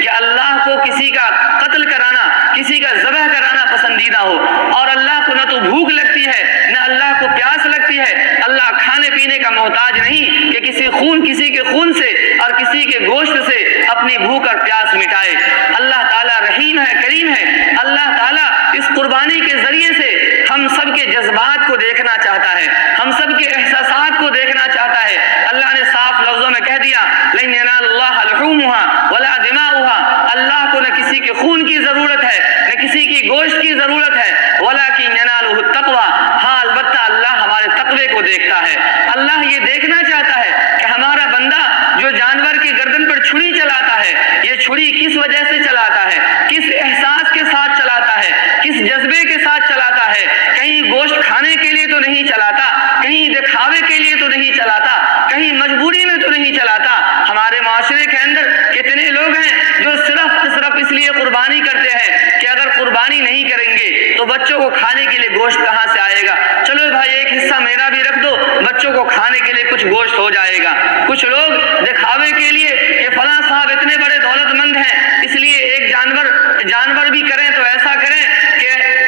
کہ اللہ کو کسی کا قتل کرانا، کسی کا ذبح کرانا پسندیدہ ہو، اور اللہ کو نہ تو بھوک لگتی ہے نہ اللہ کو پیاس لگتی ہے۔ اللہ کھانے پینے کا محتاج نہیں کہ کسی کے خون سے اور کسی کے گوشت سے اپنی بھوک اور پیاس مٹائے۔ اللہ تعالیٰ رحیم ہے، کریم ہے۔ اللہ تعالیٰ اس قربانی کے ذریعے سے ہم سب کے جذبات کو دیکھنا چاہتا ہے، ہم سب کے احساسات کو دیکھنا چاہتا ہے۔ اللہ نے صاف لفظوں میں کہہ دیا لن ینال اللہ لحومها ولا دماؤها، اللہ کو نہ کسی کے خون کی ضرورت ہے نہ کسی کی گوشت کی ضرورت ہے، ولکن ینالہ التقوی، ہاں البتہ اللہ ہمارے تقوی کو دیکھتا ہے۔ اللہ یہ دیکھنا چاہتا ہے کہ ہمارا بندہ جو جانور کی گردن پر چھری چلاتا ہے، یہ چھری کس وجہ سے چلاتا ہے، کس احساس کے ساتھ چلاتا ہے، کس جذبے کے ساتھ چلاتا ہے۔ کہیں گوشت کھانے کے لیے تو نہیں چلاتا، کہیں دکھاوے کے لیے تو نہیں چلاتا، کہیں مجبوری میں تو نہیں چلاتا۔ ہمارے معاشرے کے اندر کتنے لوگ ہیں جو صرف اس لیے قربانی کرتے ہیں کہ اگر قربانی نہیں کریں گے تو بچوں کو کھانے کے لیے گوشت کہاں سے آئے گا، چلو بھائی ایک حصہ میرا بھی رکھ دو، بچوں کو کھانے کے لیے کچھ گوشت ہو جائے گا۔ کچھ لوگ دکھاوے کے لیے کہ فلاں صاحب اتنے بڑے دولت مند ہیں، اس لیے ایک جانور بھی کریں تو ایسا کریں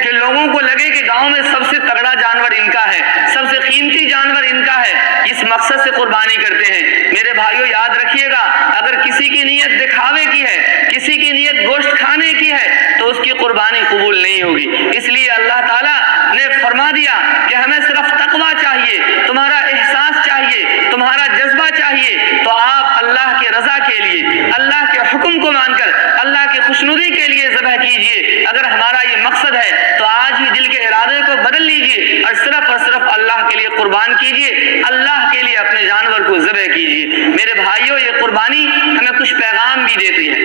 کہ لوگوں کو لگے کہ گاؤں میں سب سے تگڑا جانور ان کا ہے، سب سے قیمتی جانور ان کا ہے، اس مقصد سے قربانی کرتے ہیں۔ میرے بھائیوں یاد رکھیے گا، اگر کسی کی نیت دکھاوے کی ہے، کسی کی نیت گوشت کھانے کی ہے تو اس کی قربانی قبول نہیں ہوگی۔ اس لیے اللہ تعالیٰ نے فرما دیا کہ ہمیں صرف تقویٰ چاہیے، تمہارا احساس چاہیے، تمہارا جذبہ چاہیے، تو آپ اللہ کی رضا کے لیے، اللہ کے حکم کو مان کر اللہ کی خوشنودی کے لیے ذبح کیجئے۔ اگر ہمارا یہ مقصد ہے تو آج ہی دل کے ارادے کو بدل لیجئے اور صرف اللہ کے لیے قربان کیجئے، اللہ کے لیے اپنے جانور کو ذبح کیجئے۔ میرے بھائیوں یہ قربانی ہمیں کچھ پیغام بھی دیتی ہے،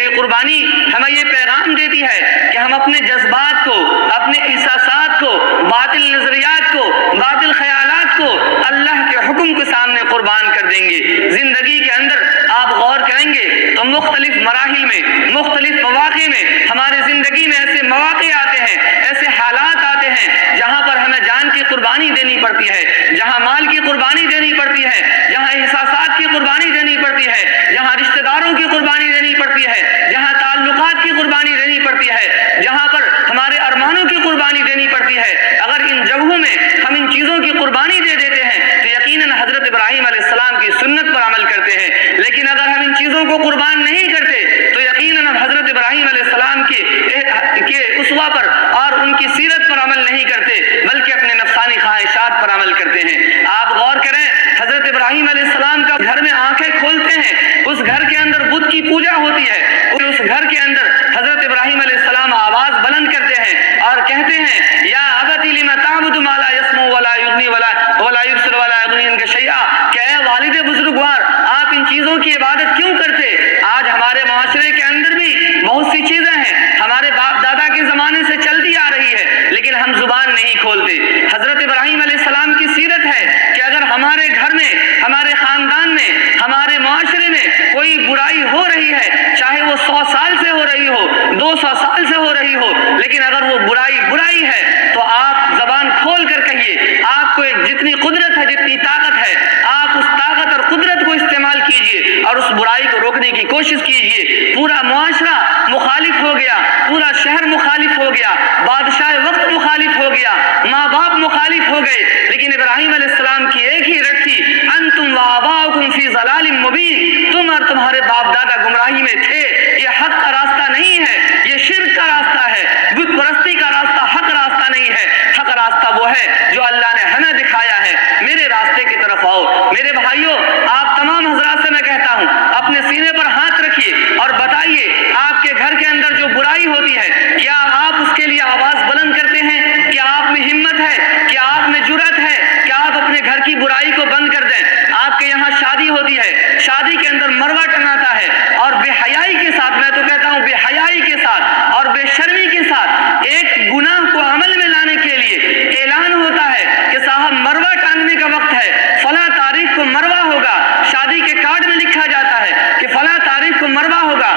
یہ قربانی ہمیں یہ پیغام دیتی ہے کہ ہم اپنے جذبات کو، اپنے احساسات کو، باطل نظریات کو، باطل خیالات کو اللہ کے حکم کے سامنے قربان کر دیں گے۔ زندگی کے اندر آپ غور کریں گے تو مختلف مراحل میں، مختلف مواقع میں ہمارے زندگی میں ایسے مواقع آتے ہیں، ایسے حالات آتے ہیں جہاں پر ہمیں جان کی قربانی دینی پڑتی ہے، جہاں مال کی قربانی دینی پڑتی ہے، جہاں احساسات کی قربانی دینی پڑتی ہے، جہاں رشتہ داروں کی قربانی دینی پڑتی ہے، جہاں تعلقات کی قربانی دینی پڑتی ہے، جہاں پر ہمارے ارمانوں کی قربانی دینی پڑتی ہے۔ اگر ان جگہوں میں ہم ان چیزوں کی قربانی دے دیتے ہیں تو یقیناً حضرت ابراہیم علیہ السلام کی سنت پر عمل کرتے ہیں، لیکن اگر ہم ان چیزوں کو قربان نہیں کرتے تو یقیناً ہم حضرت ابراہیم علیہ السلام کے اسوہ پر اور ان کی سیرت پر عمل نہیں کرتے، بلکہ اپنے نفسانی خواہشات پر عمل کرتے ہیں۔ آپ غور کریں، حضرت ابراہیم علیہ السلام کا گھر میں آنکھیں کھولتے ہیں، اس گھر کے اندر بت کی پوجا ہوتی ہے، اور اس گھر کے اندر حضرت ابراہیم علیہ السلام آواز بلند کرتے ہیں اور کہتے ہیں یا ابت لم تعبد ما لا يسمع ولا يغني ولا يبصر ولا يغني عنك شيئا، کہ اے والد بزرگوار آپ ان چیزوں کی عبادت کیوں کرتے؟ آج ہمارے معاشرے کے اندر بھی بہت سی چیزیں ہیں ہمارے باپ دادا کے زمانے سے چلتی آ رہی ہے، لیکن ہم زبان نہیں کھولتے۔ حضرت ابراہیم علیہ السلام کی سیرت ہے کہ اگر ہمارے گھر میں، ہمارے خاندان میں، ہمارے معاشرے میں کوئی برائی ہو رہی ہے، چاہے وہ 100 سال سے ہو رہی ہو، 200 سال سے ہو رہی ہو، لیکن اگر وہ برائی ہے تو آپ زبان کھول کر کہیے، آپ کو جتنی قدرت ہے، جتنی طاقت ہے، آپ اس طاقت اور قدرت کو استعمال کیجئے اور اس برائی کو روکنے کی کوشش کیجئے۔ پورا معاشرہ مخالف ہو گیا، پورا شہر مخالف ہو گیا، بادشاہ وقت مخالف ہو گیا، ماں باپ مخالف ہو گئے، لیکن ابراہیم علیہ السلام کی ایک ہی رٹ تھی، انتم وآباؤکم فی ضلال مبین، تم اور تمہارے باپ دادا گمراہی میں تھے، یہ حق کا راستہ نہیں ہے، یہ شرک کا راستہ ہے، بت پرستی کا راستہ حق راستہ نہیں ہے، حق راستہ وہ ہے جو اللہ نے ہمیں دکھایا ہے، میرے راستے کی طرف آؤ۔ میرے بھائیوں، آپ تمام حضرات سے میں کہتا ہوں، اپنے سینے پر ہاتھ رکھیے اور بتائیے آپ کے گھر کے اندر جو برائی ہوتی ہے، کیا آپ اس کے لیے آواز بلند کرتے ہیں؟ کیا آپ میں ہمت ہے؟ کیا آپ میں جرأت ہے؟ کیا آپ اپنے گھر کی برائی کو بند کر دیں؟ آپ کے یہاں شادی ہوتی ہے، شادی کے اندر مروا ٹنگاتا ہے اور بے حیائی کے ساتھ، میں تو کہتا ہوں بے حیائی کے ساتھ اور بے شرمی کے ساتھ ایک گناہ کو عمل میں لانے کے لیے اعلان ہوتا ہے کہ صاحب مروا ٹانگنے کا وقت ہے، فلاں تاریخ کو مروا ہوگا، شادی کے کارڈ میں لکھا جاتا ہے کہ فلاں تاریخ کو مروا ہوگا،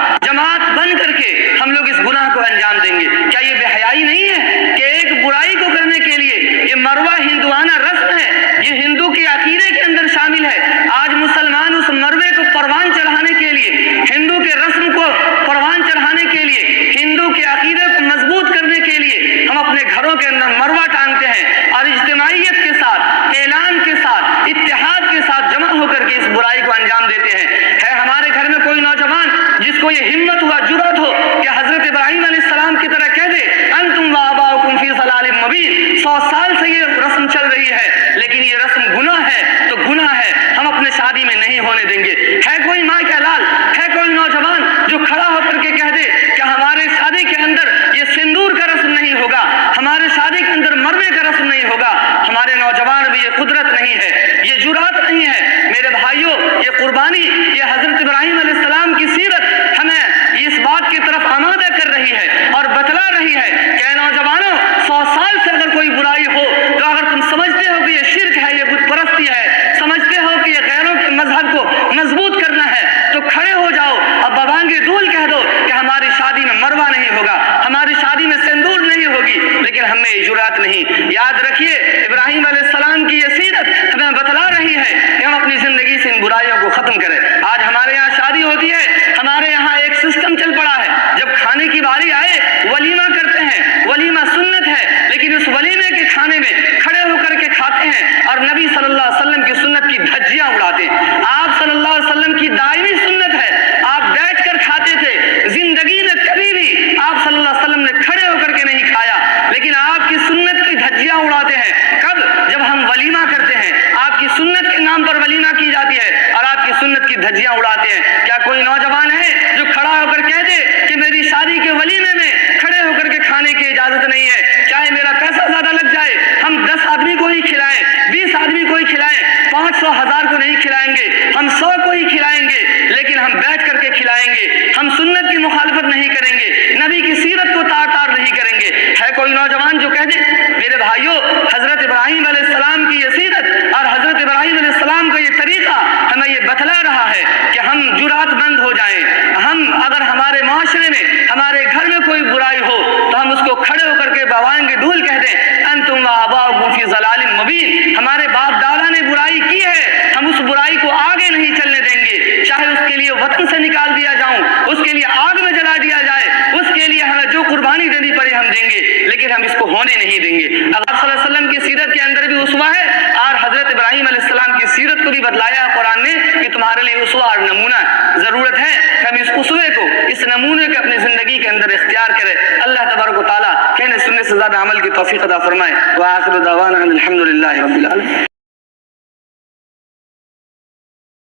کو یہ ہمت ہوا، جرأت ہو کہ حضرت ابراہیم علیہ السلام کی طرح کہہ دے انتم وآباؤکم فی ضلال مبین، 100 سال سے یہ رسم چل رہی ہے لیکن یہ رسم گناہ ہے تو گناہ ہے، ہم اپنے شادی میں نہیں ہونے دیں گے۔ ہے کوئی ماں کا لال، ہے کوئی نوجوان جو کھڑا ہو کر کے کہہ دے کہ ہمارے شادی کے اندر یہ سندور کا رسم نہیں ہوگا، ہمارے شادی کے اندر مرنے کا رسم نہیں ہوگا؟ ہمارے نوجوان بھی یہ قدرت نہیں ہے، یہ جرأت نہیں ہے۔ میرے بھائیوں، یہ قربانی، یہ حضرت ابراہیم علیہ السلام کی سیرت ہمیں اس بات کی طرف آمادہ کر رہی ہے اور بتلا رہی ہے کہ اے نوجوانوں، 100 سال سے اگر کوئی برائی ہو تو اگر تم سمجھتے ہو کہ یہ شرک ہے، یہ بت پرستی ہے، سمجھتے ہو کہ یہ غیروں کے مذہب کو مضبوط کرنا ہے، تو کھڑے ہو جاؤ اور ببانگ دول کہہ دو کہ ہماری شادی میں مروا نہیں ہوگا، ہماری شادی میں سندور نہیں ہوگی، لیکن ہم میں یہ جرأت نہیں۔ یاد رکھیے، ابراہیم علیہ السلام کی یہ سیرت ہمیں بتلا رہی ہے کہ ہم اپنی زندگی سے ان برائیوں کو ختم کریں۔ آج ہمارے یہاں شادی ہوتی ہے، ہمارے یہاں ایک سسٹم چل پڑا ہے، جب کھانے کی باری آئے ولیمہ کرتے ہیں، ولیمہ سنت ہے، لیکن اس ولیمے کے کھانے میں کھڑے ہو کر کے کھاتے ہیں اور نبی صلی اللہ علیہ وسلم کی سنت کی دھجیاں اڑاتے ہیں۔ آپ صلی اللہ علیہ وسلم کی دائمی سنت ہے، آپ بیٹھ کر کھاتے تھے، زندگی میں کبھی بھی آپ صلی اللہ علیہ وسلم نے کھڑے ہو کر کے نہیں کھایا، لیکن آپ کی سنت کی دھجیاں اڑاتے ہیں۔ کب؟ جب ہم ولیمہ کرتے ہیں، آپ کی سنت کے نام پر ولیمہ کی جاتی ہے اور آپ کی سنت کی دھجیاں اڑاتے ہیں۔ کیا کوئی نوجوان ہے جو کھڑا ہو کر کہہ دے کہ میری شادی کے ولیمے میں کھڑے ہو کر کے کھانے کی اجازت نہیں ہے، چاہے میرا پیسہ زیادہ لگ جائے، ہم 10 آدمی کو ہی کھلائیں، 20 آدمی کو ہی کھلائیں، 500 1000 کو نہیں کھلائیں گے، ہم 100 کو ہی کھلائیں گے، لیکن ہم بیٹھ کر کے کھلائیں گے، ہم سنت کی مخالفت نہیں کریں گے، نبی کی سیرت کو تار تار نہیں کریں گے۔ ہے کوئی نوجوان جو کہہ دے؟ میرے بھائیوں، حضرت ابراہیم علیہ السلام کی یہ سیرت اور حضرت ابراہیم علیہ السلام کا یہ طریقہ ہمیں یہ بتلا رہا ہے کہ ہم جرأت مند ہو جائیں۔ ہم اگر ہمارے معاشرے میں، ہمارے گھر میں کوئی برائی ہو تو ہم اس کو کھڑے ہو کر کے بوانگ دول کہہ دیں انتم وآباؤکم فی ضلال مبین، ہمارے باپ دادا نے برائی کی ہے، ہم اس برائی کو آگے نہیں چلنے دیں گے، چاہے اس کے لیے وطن سے نکال دیا جاؤں، اس کے لیے آگ میں جلا دیا جائے، اس کے لیے ہمیں جو قربانی دینی پڑے ہم دیں گے، لیکن ہم اس کو ہونے نہیں دیں گے۔ اللہ صلی اللہ علیہ وسلم کی سیرت کے اندر بھی اسوہ ہے اور حضرت ابراہیم علیہ السلام کی سیرت کو بھی بتلایا قرآن نے کہ تمہارے لیے اسوہ اور نمونہ ضرورت ہے کہ ہم اس اسوے کو، اس نمونے کو اپنی زندگی کے اندر اختیار کریں۔ اللہ تبارک و تعالیٰ کہنے سننے سے زیادہ عمل کی توفیق عطا فرمائے۔ وآخر دعوانا الحمد للہ رب العالمین۔